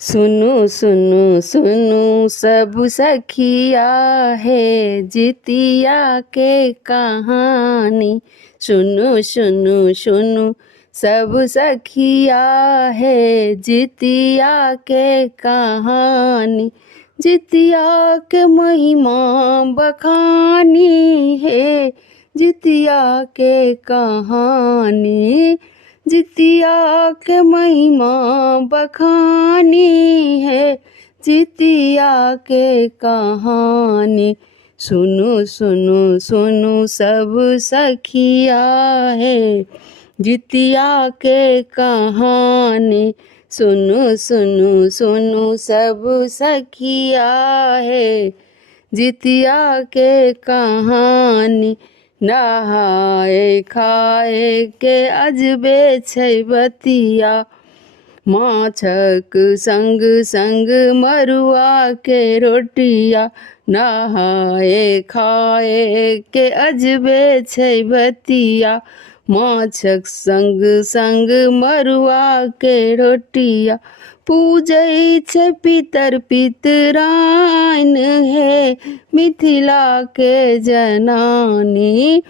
सुनु सुनु सुनु सब सखिया है जितिया के कहानी। सुनु सुनु सुनु सब सखिया है जितिया के कहानी। जितिया के महिमा बखानी है जितिया के कहानी। जितिया के महिमा बखानी है जितिया के कहानी। सुनो सुनो सुनो सब सखिया है जितिया के कहानी। सुनो सुनो सुनो सब सखिया है जितिया के कहानी। नहाए खाए के अजबे छै बतिया माछक संग संग मरुआ के रोटिया। नहाए खाए के अजबे छै बतिया माछक संग संग मरुआ के रोटिया। पूजै छै पितर पितराइन है मिथिला के जनानी।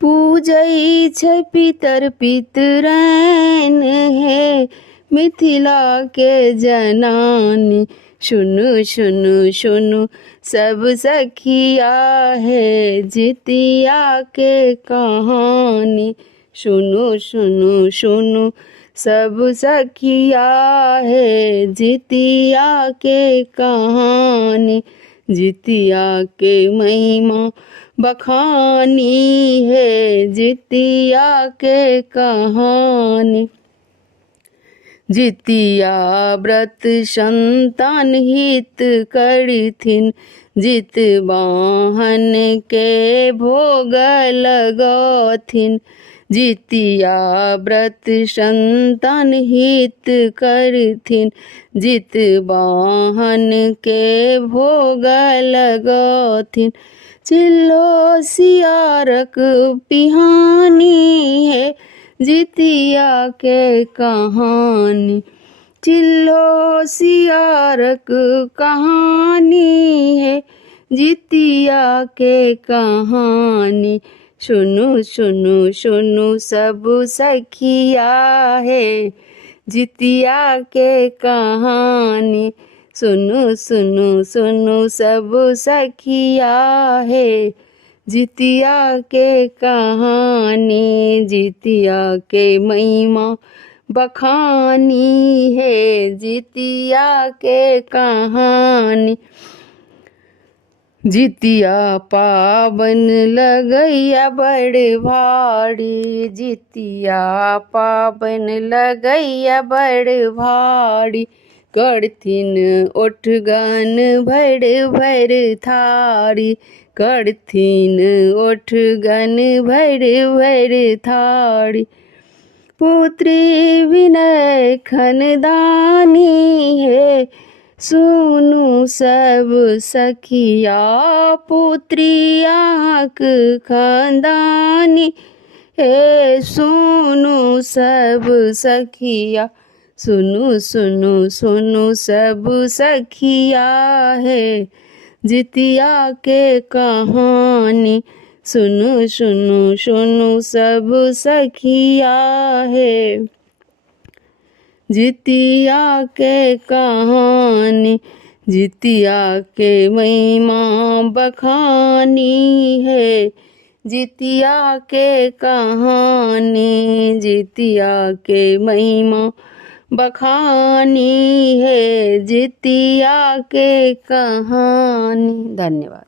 पूजै छै पितर पितराइन है मिथिला के जनानी। सुनु सुनु सुनु सब सखिया है जितिया के कहानी। सुनु सुनु सुनु सब सखिया है जितिया के कहानी। जितिया के महिमा बखानी है जितिया के कहानी। जितिया व्रत संतान हित करथिन जितवाहन के भोग लगथिन। जितिया व्रत संतान हित करथिन जितवाहन के भोग लगथिन। चिल्लो सियारक पिहानी है जितिया के कहानी। चिल्लो सियारक कहानी है जितिया के कहानी। सुनु सुनु सुनु सब सखिया है जितिया के कहानी। सुनु सुनु सुनु सब सखिया है जितिया के कहानी। जितिया के महिमा बखानी है जितिया के कहानी। जितिया पावन लगैया बड़ भारी। जितिया पावन लगैया बड़ भारी। करथिन ओठगन भर भर थारी। करथिन ओठगन भर भर थारी। पुत्री विनय खनदानी है सुनु सब सखिया। पुत्री आँख खानदानी है सुनु सब सखिया। सुनु सुनु सुनु सब सखिया है जितिया के कहानी। सुनु सुनु सुनु सब सखिया है जितिया के कहानी। जितिया के महिमा बखानी है जितिया के कहानी। जितिया के महिमा बखानी है जितिया के कहानी। धन्यवाद।